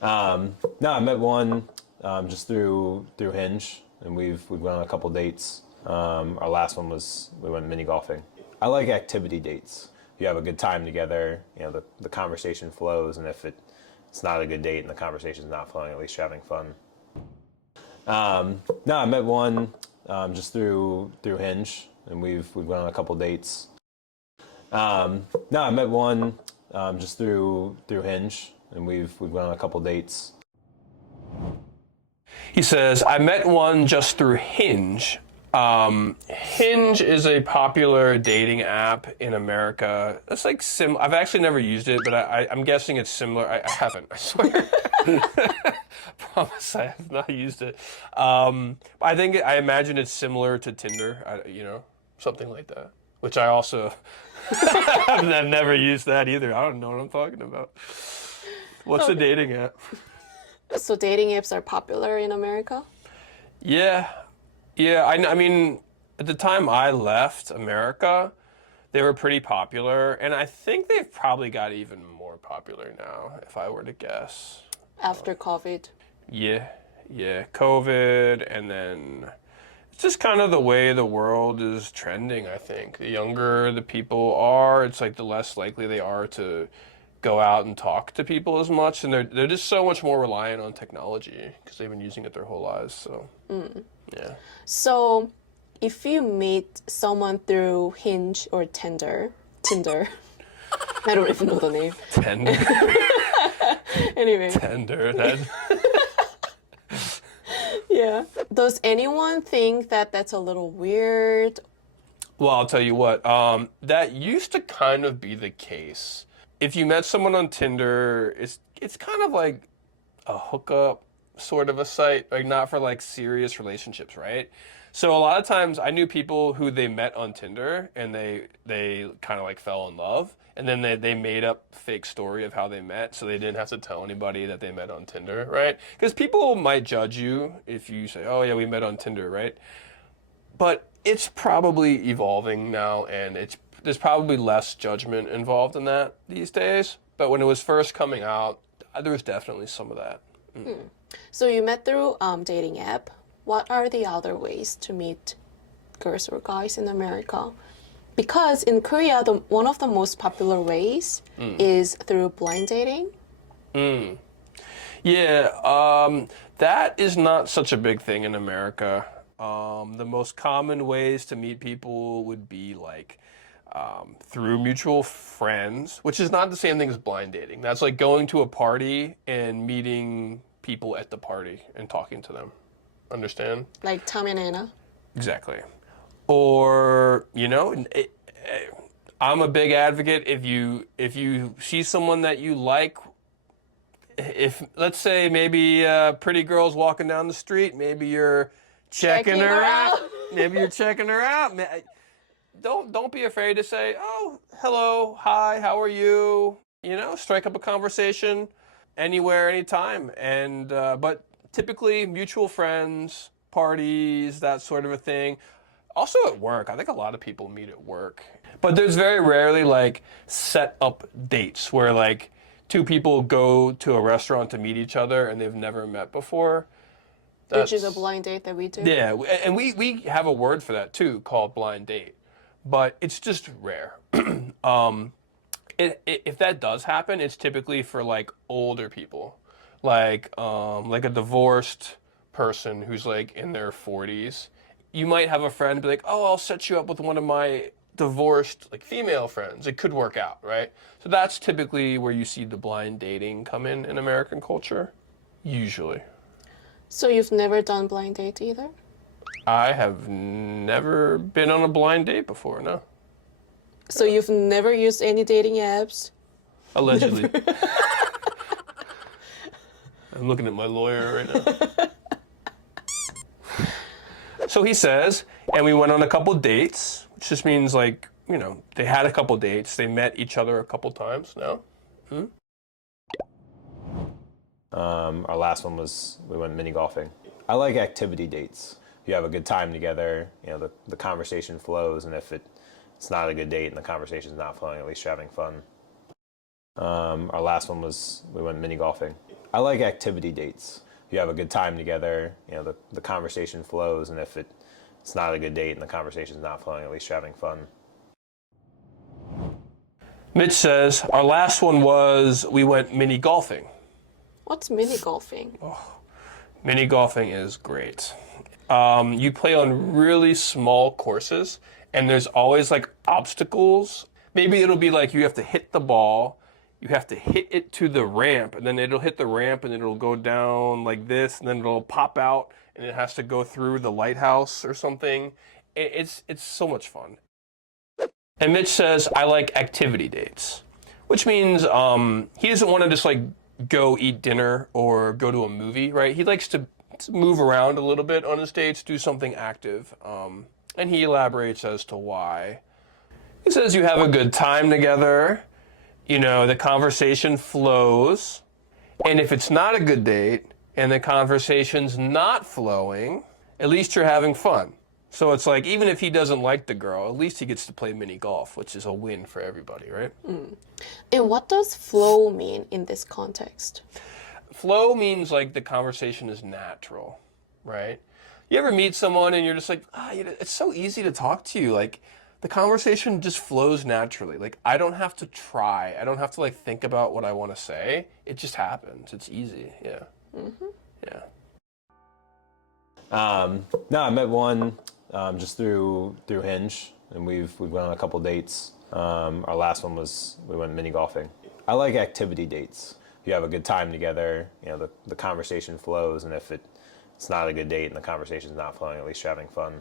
No, I met one just through Hinge, and we've gone on a couple dates. Our last one was we went mini golfing. I like activity dates. You have a good time together. You know, the conversation flows, and if it's not a good date and the conversation's not flowing, at least you're having fun. No, I met one just through Hinge, and we've gone on a couple dates. No, I met one just through Hinge, and we've gone on a couple dates. He says, I met one just through Hinge. Hinge is a popular dating app in America. It's like I've actually never used it, but I'm guessing it's similar. I haven't, I swear. Promise I have not used it. I imagine it's similar to Tinder, something like that. Which I also I've never used that either. I don't know what I'm talking about. What's a dating app? So dating apps are popular in America? Yeah. I mean, at the time I left America, they were pretty popular, and I think they've probably got even more popular now, if I were to guess. After COVID? Yeah, COVID, and then it's just kind of the way the world is trending, I think. The younger the people are, it's like the less likely they are to go out and talk to people as much, and they're just so much more reliant on technology because they've been using it their whole lives, so. Yeah. So, if you meet someone through Hinge or Tinder, I don't even know the name. Tender. Anyway. Tender. Yeah. Does anyone think that that's a little weird? Well, I'll tell you what. That used to kind of be the case. If you met someone on Tinder, it's kind of like a hookup sort of a site, like not for like serious relationships, right? So a lot of times I knew people who they met on Tinder and they kind of like fell in love, and then they made up fake story of how they met, so they didn't have to tell anybody that they met on Tinder, right? Because people might judge you if you say, oh yeah, we met on Tinder, right? But it's probably evolving now, and there's probably less judgment involved in that these days. But when it was first coming out, there was definitely some of that. So you met through dating app. What are the other ways to meet girls or guys in America? Because in Korea, one of the most popular ways is through blind dating. Yeah, that is not such a big thing in America. The most common ways to meet people would be like through mutual friends, which is not the same thing as blind dating. That's like going to a party and meeting people at the party and talking to them. Understand? Like Tom and Anna. Exactly. Or, I'm a big advocate if you see someone that you like, if let's say maybe pretty girl's walking down the street, maybe you're checking her out. Maybe you're checking her out. Don't be afraid to say, oh, hello, hi, how are you? Strike up a conversation anywhere, anytime. And but typically mutual friends, parties, that sort of a thing. Also at work. I think a lot of people meet at work. But there's very rarely like set up dates where like two people go to a restaurant to meet each other and they've never met before. Which is a blind date that we do. Yeah, and we have a word for that too, called blind date. But it's just rare. If that does happen, it's typically for like older people, like a divorced person who's like in their 40s. You might have a friend be like, oh, I'll set you up with one of my divorced like female friends. It could work out, right? So that's typically where you see the blind dating come in American culture, usually. So you've never done blind date either? I have never been on a blind date before, no. So you've never used any dating apps? Allegedly. I'm looking at my lawyer right now. So he says, and we went on a couple dates, which just means like, they had a couple dates. They met each other a couple times, no? Our last one was we went mini golfing. I like activity dates. You have a good time together, the conversation flows, and if it's not a good date and the conversation's not flowing, at least you're having fun. Our last one was we went mini golfing. I like activity dates. You have a good time together, you know, the conversation flows, and if it's not a good date and the conversation's not flowing, at least you're having fun. Mitch says, our last one was we went mini golfing. What's mini golfing? Mini golfing is great. You play on really small courses, and there's always like obstacles. Maybe it'll be like you have to hit the ball, you have to hit it to the ramp, and then it'll hit the ramp and it'll go down like this, and then it'll pop out, and it has to go through the lighthouse or something. It's so much fun. And Mitch says, I like activity dates, which means he doesn't want to just like go eat dinner or go to a movie, right? He likes to move around a little bit on his dates, do something active. And he elaborates as to why. He says you have a good time together, you know, the conversation flows, and if it's not a good date and the conversation's not flowing, at least you're having fun. So it's like, even if he doesn't like the girl, at least he gets to play mini golf, which is a win for everybody, right? And what does flow mean in this context? Flow means like the conversation is natural, right? You ever meet someone and you're just like, it's so easy to talk to you. Like, the conversation just flows naturally. Like, I don't have to try. I don't have to like think about what I want to say. It just happens. It's easy. Yeah. Yeah. No, I met one just through Hinge, and we've went on a couple dates. Our last one was we went mini golfing. I like activity dates. You have a good time together, you know, the conversation flows, and if it's not a good date and the conversation's not flowing, at least you're having fun.